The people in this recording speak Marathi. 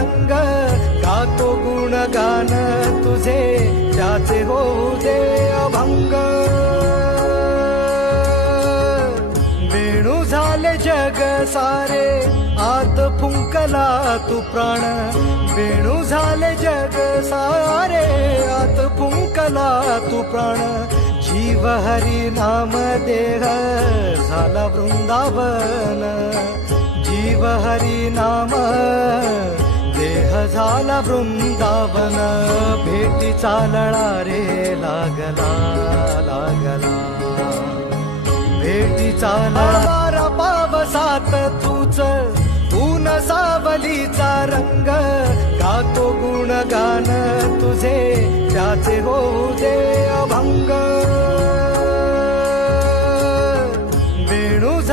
रंग गातो गुणगान तुझे ज्याचे होऊ दे अभंग वेणू झाले जग सारे आत फुंकला तू प्राण वेणू झाले जग सारे आत फुंकला तू प्राण जीव हरी नाम देह झाला वृंदावन जीव हरी नाम देह झाला वृंदावन भेटीचा लळा रे लागला लागला भेटीचा लळा पावसात तूच ऊन सावलीचा रंग गातो गुणगान तुझे ज्याचे होऊ दे